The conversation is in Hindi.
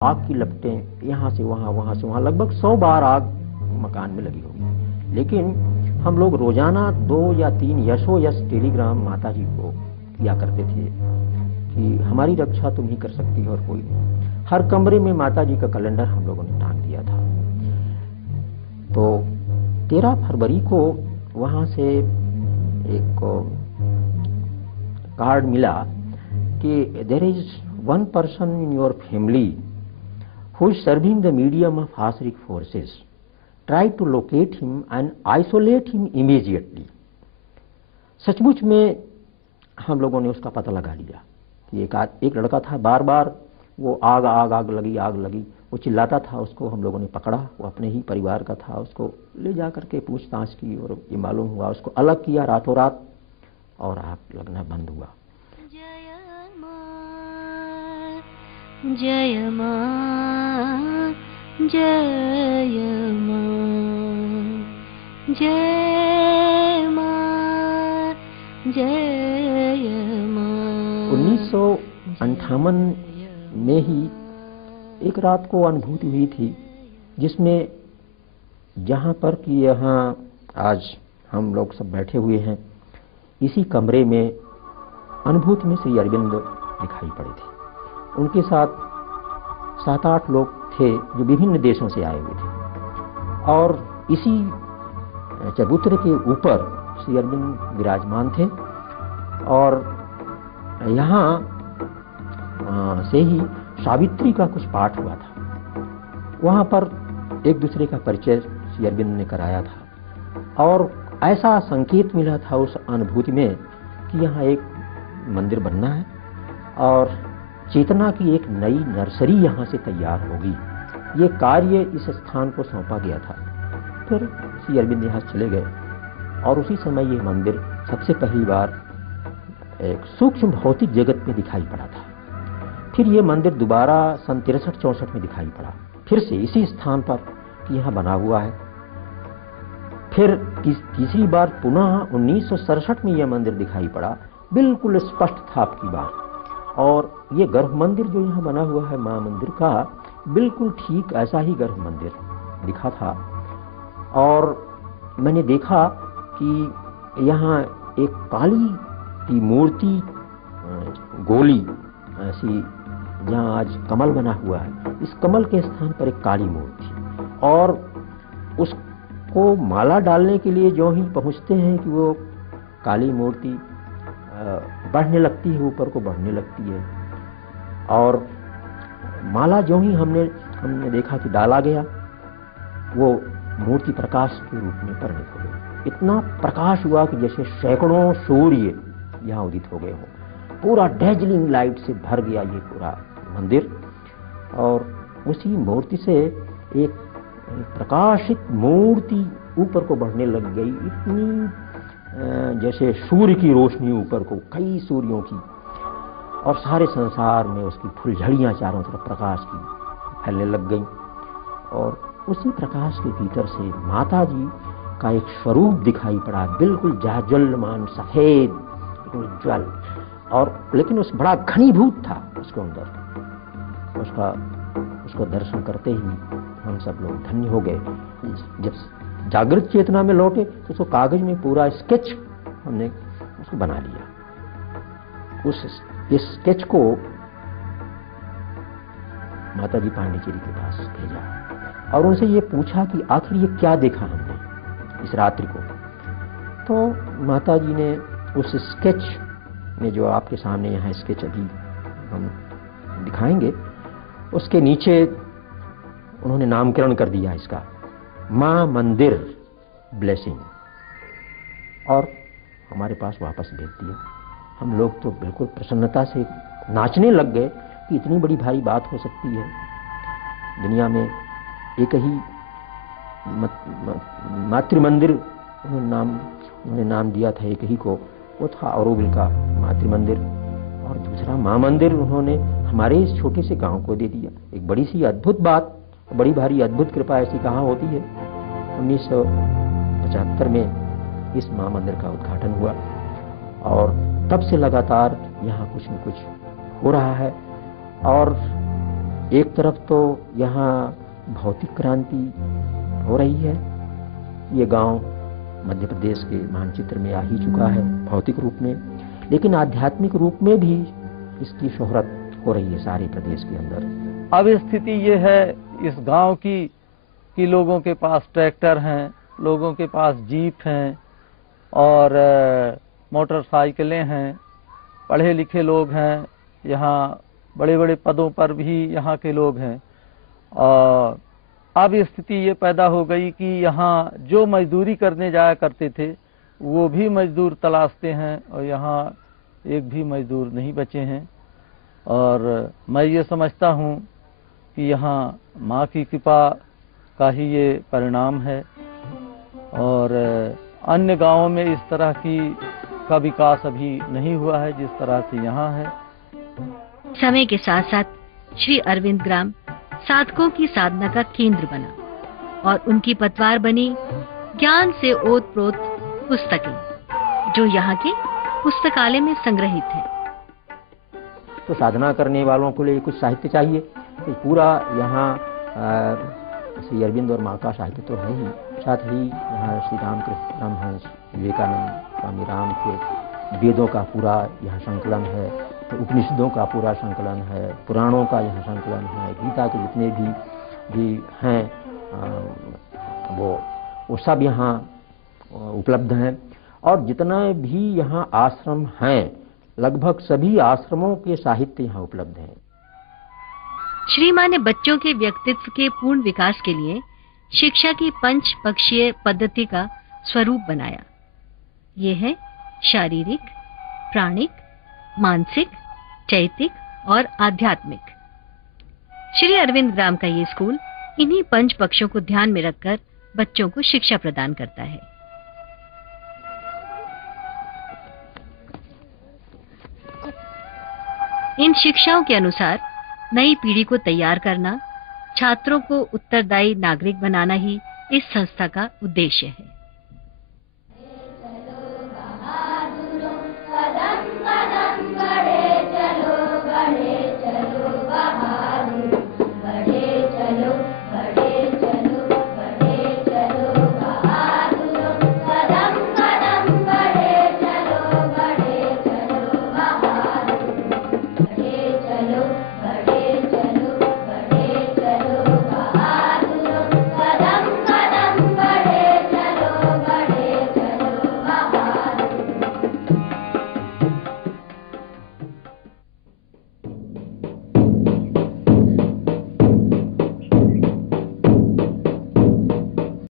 आग की लपटें यहाँ से वहाँ, वहाँ से वहाँ, लगभग 100 बार आग मकान में लगी होगी। लेकिन हम लोग रोजाना 2 या 3 यशो यश टेलीग्राम माता जी को किया करते थे कि हमारी रक्षा तुम ही कर सकती है और कोई नहीं। हर कमरे में माता जी का कैलेंडर हम लोगों ने टांग दिया था। तो 13 फरवरी को वहां से एक कार्ड मिला कि there is one person in your family who is serving the medium of Ashrik forces. Try to locate him and isolate him immediately. सचमुच में हम लोगों ने उसका पता लगा लिया कि एक लड़का था, बार बार वो आग आग आग लगी, आग लगी, वो चिल्लाता था। उसको हम लोगों ने पकड़ा, वो अपने ही परिवार का था। उसको ले जा करके पूछताछ की और ये मालूम हुआ, उसको अलग किया रातों रात और आग लगना बंद हुआ। जय मां, जय मां, जय मां, जय मां। 1958 में ही एक रात को अनुभूति हुई थी जिसमें जहां पर कि यहाँ आज हम लोग सब बैठे हुए हैं, इसी कमरे में अनुभूति में श्री अरविंद दिखाई पड़े थे। उनके साथ 7-8 लोग थे जो विभिन्न देशों से आए हुए थे और इसी चबूतरे के ऊपर श्री अरविंद विराजमान थे। और यहाँ से ही सावित्री का कुछ पाठ हुआ था। वहाँ पर एक दूसरे का परिचय श्री अरविंद ने कराया था और ऐसा संकेत मिला था उस अनुभूति में कि यहाँ एक मंदिर बनना है और चेतना की एक नई नर्सरी यहाँ से तैयार होगी। ये कार्य इस स्थान को सौंपा गया था। फिर श्री अरविंद यहाँ चले गए और उसी समय ये मंदिर सबसे पहली बार एक सूक्ष्म भौतिक जगत में दिखाई पड़ा था। फिर ये मंदिर दोबारा सन 63-64 में दिखाई पड़ा, फिर से इसी स्थान पर कि यहाँ बना हुआ है। फिर तीसरी बार पुनः 1967 में यह मंदिर दिखाई पड़ा, बिल्कुल स्पष्ट था आपकी बात। और ये गर्भ मंदिर जो यहाँ बना हुआ है मां मंदिर का, बिल्कुल ठीक ऐसा ही गर्भ मंदिर दिखा था। और मैंने देखा कि यहाँ एक काली की मूर्ति गोली ऐसी, जहाँ आज कमल बना हुआ है, इस कमल के स्थान पर एक काली मूर्ति, और उसको माला डालने के लिए जो ही पहुँचते हैं कि वो काली मूर्ति बढ़ने लगती है, ऊपर को बढ़ने लगती है। और माला जो ही हमने देखा कि डाला गया, वो मूर्ति प्रकाश के रूप में परिणत हो गई। इतना प्रकाश हुआ कि जैसे सैकड़ों सूर्य यहाँ उदित हो गए हों। पूरा डैजलिंग लाइट से भर गया ये पूरा मंदिर। और उसी मूर्ति से एक प्रकाशित मूर्ति ऊपर को बढ़ने लग गई, इतनी जैसे सूर्य की रोशनी ऊपर को, कई सूर्यों की, और सारे संसार में उसकी फुलझड़ियां चारों तरफ प्रकाश की फैलने लग गई। और उसी प्रकाश के भीतर से माता जी का एक स्वरूप दिखाई पड़ा, बिल्कुल जाज्वल्यमान सफेद, उज्ज्वल, और लेकिन उस बड़ा घनीभूत था उसके अंदर। उसको दर्शन करते ही हम सब लोग धन्य हो गए। जब जागृत चेतना में लौटे तो उसको कागज में पूरा स्केच हमने उसको बना लिया। इस स्केच को माता जी पांडिचेरी के पास भेजा और उनसे ये पूछा कि आखिर ये क्या देखा हमने इस रात्रि को। तो माता जी ने उस स्केच में, जो आपके सामने यहाँ स्केच अभी हम दिखाएंगे, उसके नीचे उन्होंने नामकरण कर दिया इसका, मां मंदिर ब्लेसिंग, और हमारे पास वापस भेज दिया। हम लोग तो बिल्कुल प्रसन्नता से नाचने लग गए कि इतनी बड़ी भारी बात हो सकती है। दुनिया में एक ही मातृ मंदिर उन्होंने नाम दिया था एक ही को, वो था औरोविल का मातृ मंदिर, और दूसरा मां मंदिर उन्होंने हमारे इस छोटे से गांव को दे दिया। एक बड़ी सी अद्भुत बात, बड़ी भारी अद्भुत कृपा ऐसी कहाँ होती है। 1975 में इस मां मंदिर का उद्घाटन हुआ और तब से लगातार यहाँ कुछ न कुछ हो रहा है। और एक तरफ तो यहाँ भौतिक क्रांति हो रही है, ये गांव मध्य प्रदेश के मानचित्र में आ ही चुका है भौतिक रूप में, लेकिन आध्यात्मिक रूप में भी इसकी शोहरत हो रही है सारे प्रदेश के अंदर। अब स्थिति ये है इस गांव की कि लोगों के पास ट्रैक्टर हैं, लोगों के पास जीप हैं और मोटरसाइकिलें हैं, पढ़े लिखे लोग हैं, यहाँ बड़े बड़े पदों पर भी यहाँ के लोग हैं। और अब स्थिति ये पैदा हो गई कि यहाँ जो मजदूरी करने जाया करते थे वो भी मजदूर तलाशते हैं और यहाँ एक भी मजदूर नहीं बचे हैं। और मैं ये समझता हूँ कि यहाँ माँ की कृपा का ही ये परिणाम है और अन्य गांवों में इस तरह का विकास अभी नहीं हुआ है जिस तरह से यहाँ है। समय के साथ साथ श्री अरविंद ग्राम साधकों की साधना का केंद्र बना और उनकी पतवार बनी ज्ञान से ओत-प्रोत पुस्तकें जो यहाँ के पुस्तकालय में संग्रहित है। तो साधना करने वालों के लिए कुछ साहित्य चाहिए, तो पूरा यहाँ श्री अरविंद और माँ का साहित्य तो है ही, साथ ही यहाँ श्री रामकृष्ण परमहंस, विवेकानंद, स्वामी राम के वेदों का पूरा यहाँ संकलन है, तो उपनिषदों का पूरा संकलन है, पुराणों का यहाँ संकलन है, गीता के जितने भी हैं वो सब यहाँ उपलब्ध हैं। और जितना भी यहाँ आश्रम हैं लगभग सभी आश्रमों के साहित्य यहाँ उपलब्ध हैं। श्री माँ ने बच्चों के व्यक्तित्व के पूर्ण विकास के लिए शिक्षा की पंच पक्षीय पद्धति का स्वरूप बनाया। ये है शारीरिक, प्राणिक, मानसिक, चैतिक और आध्यात्मिक। श्री अरविंद ग्राम का ये स्कूल इन्हीं पंच पक्षों को ध्यान में रखकर बच्चों को शिक्षा प्रदान करता है। इन शिक्षाओं के अनुसार नई पीढ़ी को तैयार करना, छात्रों को उत्तरदायी नागरिक बनाना ही इस संस्था का उद्देश्य है।